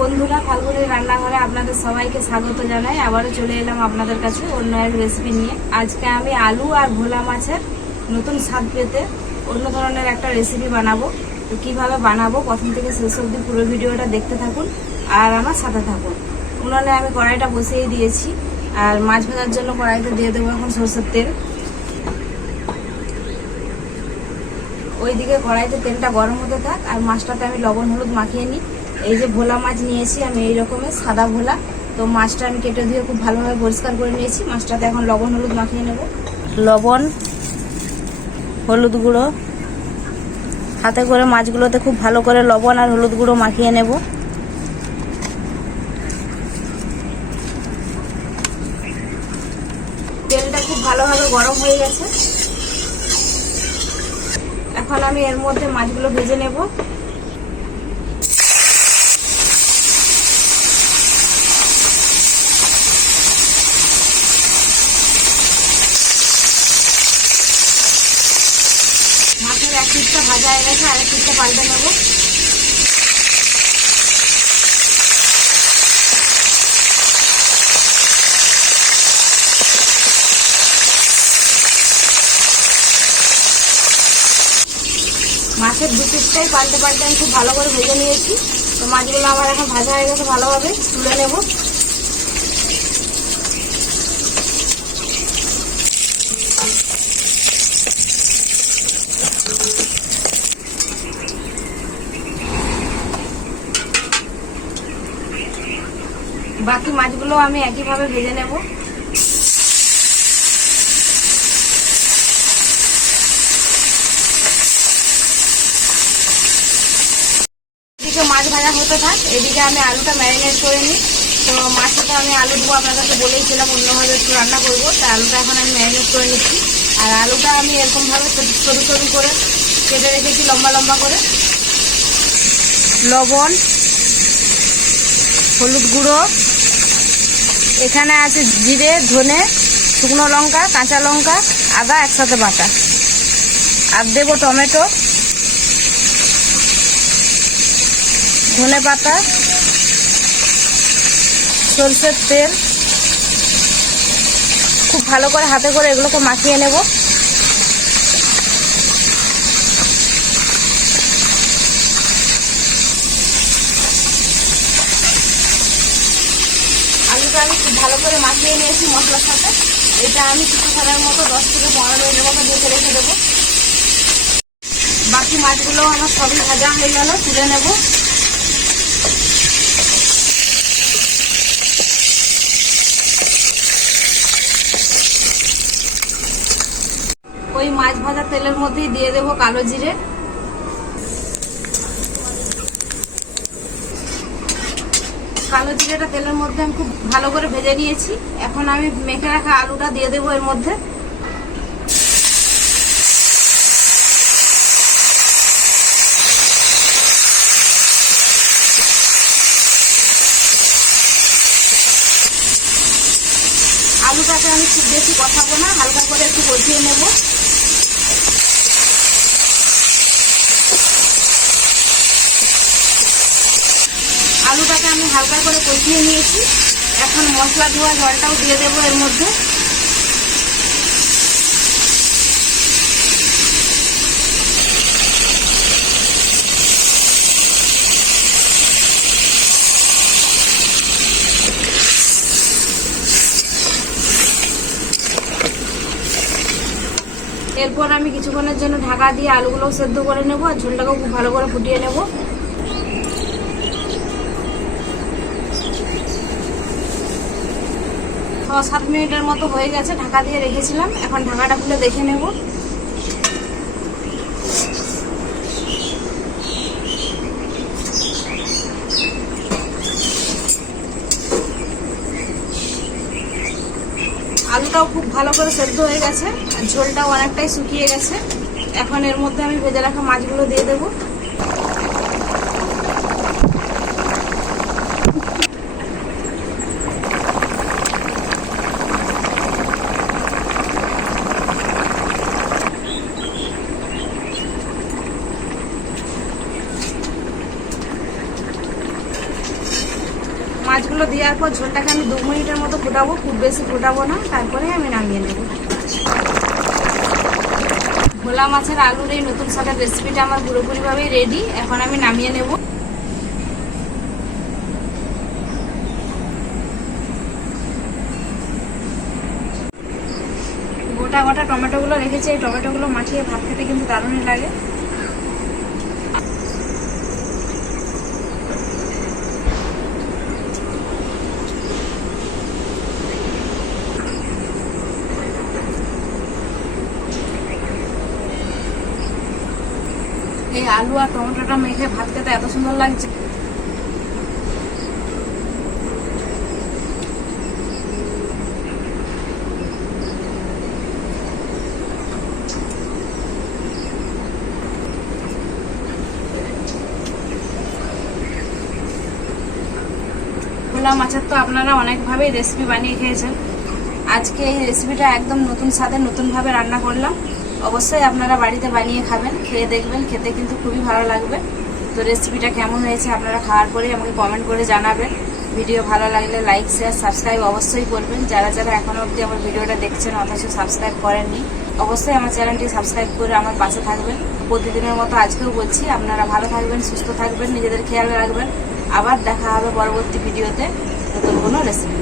বন্ধুরা, ফাল্গুনের রান্নাঘরে আপনাদের সবাইকে স্বাগত জানাই। আবারও চলে এলাম আপনাদের কাছে অন্য এক রেসিপি নিয়ে। আজকে আমি আলু আর ভোলা মাছের নতুন স্বাদ পেতে অন্য ধরনের একটা রেসিপি বানাবো। তো কীভাবে বানাবো? প্রথম থেকে শেষ অবধি পুরো ভিডিওটা দেখতে থাকুন আর আমার সাথে থাকুন। উনুনে আমি কড়াইটা বসিয়ে দিয়েছি আর মাছ ভাজার জন্য কড়াইতে দিয়ে দেবো এখন সরষের তেল। ওইদিকে কড়াইতে তেলটা গরম হতে থাক আর মাছটাতে আমি লবণ, হলুদ মাখিয়ে নিই। এই যে ভোলা মাছ নিয়েছি আমি এই রকমের সাদা ভোলা। তো মাছটা আমি কেটে ধুয়ে খুব ভালোভাবে পরিষ্কার করে নিয়েছি। মাছটাতে এখন লবণ হলুদ মাখিয়ে নেব। লবণ হলুদ গুঁড়ো। হাতে করে মাছগুলোতে খুব ভালো করে লবণ আর হলুদ গুঁড়ো মাখিয়ে নেব। তেলটা খুব ভালোভাবে গরম হয়ে গেছে। এখন আমি এর মধ্যে মাছগুলো ভেজে নেব মাছের এক পিসটা ভাজা হয়ে গেছে আর এক পিসটা পাল্টে নেব। মাছের দু পিসটাই পাল্টে পাল্টে আমি খুব ভালো করে ভেজে নিয়েছি। তো মাছগুলো আমার এখন ভাজা হয়ে গেছে, ভালোভাবে তুলে নেব। বাকি মাছগুলো আমি একইভাবে ভেজে নেব। এদিকে মাছ ভাজা হতে থাক, এদিকে আমি আলুটা ম্যারিনেট করে নিই। তো মাছটা আমি আলু দেবো আপনার কাছে বলেইছিলাম, অন্যভাবে একটু রান্না করব। তা আলুটা এখন আমি ম্যারিনেট করে নিচ্ছি। আর আলুটা আমি এরকমভাবে সরু সরু করে কেটে রেখেছি, লম্বা লম্বা করে। লবণ, হলুদ গুঁড়ো এখানে আছে জিরে, ধনে, শুকনো লঙ্কা, কাঁচা লঙ্কা, আদা, একসাথে বাটা। আর দেবো টমেটো। ধনে পাতা। সরষের তেল। খুব ভালো করে হাতে করে এগুলোকে মাখিয়ে নেব। খুব ভালো করে মাখিয়ে নিয়েছি মশলার সাথে। এটা আমি কিছু কিছুক্ষণের মতো দশ থেকে পনেরো মিনিটের মতো দিয়ে রেখে দেবো। বাকি মাছগুলো আমার সবই ভাজা হয়ে গেল, তুলে নেব। ওই মাছ ভাজা তেলের মধ্যেই দিয়ে দেবো কালো জিরে। কালো জিরেটা তেলের মধ্যে আমি খুব ভালো করে ভেজে নিয়েছি। এখন আমি মেখে রাখা আলুটা দিয়ে দেবো এর মধ্যে। আলুটাকে আমি খুব বেশি কষাবো না, হালকা করে একটু কষিয়ে নেব আলুটাকে আমি হালকা করে কষিয়ে নিয়েছি। এখন মশলা ধোয়া জলটাও দিয়ে দেবো এর মধ্যে। এরপর আমি কিছুক্ষণের জন্য ঢাকা দিয়ে আলুগুলো সেদ্ধ করে নেব আর ঝোলটাকেও খুব ভালো করে ফুটিয়ে নেব। সাত মিনিটের মতো হয়ে গেছে, ঢাকা দিয়ে রেখেছিলাম। এখন ঢাকাটা খুলে দেখে নেব। আলুটাও খুব ভালো করে সেদ্ধ হয়ে গেছে, আর ঝোলটাও অনেকটাই শুকিয়ে গেছে। এখন এর মধ্যে আমি ভেজে রাখা মাছগুলো দিয়ে দেবো। মাছগুলো দেওয়ার পর ঝোলটাকে আমি দু মিনিটের মতো ফোটাবো, খুব বেশি ফোটাবো না, তারপরে আমি নামিয়ে নেব। ভোলা মাছের আলুর এই নতুন স্বাদের রেসিপিটা আমার পুরোপুরিভাবেই রেডি এখন আমি নামিয়ে নেব। গোটা গোটা টমেটোগুলো রেখেছি, এই টমেটোগুলো মাখিয়ে ভাত খেতে কিন্তু দারুণই লাগে। আলু আর টমেটোটা মেখে ভাত খেতে এত সুন্দর লাগছে। মাছের তো আপনারা অনেকভাবেই রেসিপি বানিয়ে খেয়েছেন। আজকে এই রেসিপিটা একদম নতুন স্বাদে নতুনভাবে রান্না করলাম। অবশ্যই আপনারা বাড়িতে বানিয়ে খাবেন, খেয়ে দেখবেন, খেতে কিন্তু খুবই ভালো লাগবে। তো রেসিপিটা কেমন হয়েছে আপনারা খাওয়ার পরে আমাকে কমেন্ট করে জানাবেন। ভিডিও ভালো লাগলে লাইক শেয়ার সাবস্ক্রাইব অবশ্যই করবেন। যারা যারা এখনও অবধি আমার ভিডিওটা দেখছেন, অথচ সাবস্ক্রাইব করেননি, অবশ্যই আমার চ্যানেলটি সাবস্ক্রাইব করে আমার পাশে থাকবেন। প্রতিদিনের মতো আজকেও বলছি, আপনারা ভালো থাকবেন, সুস্থ থাকবেন, নিজেদের খেয়াল রাখবেন। আবার দেখা হবে পরবর্তী ভিডিওতে নতুন কোনো রেসিপি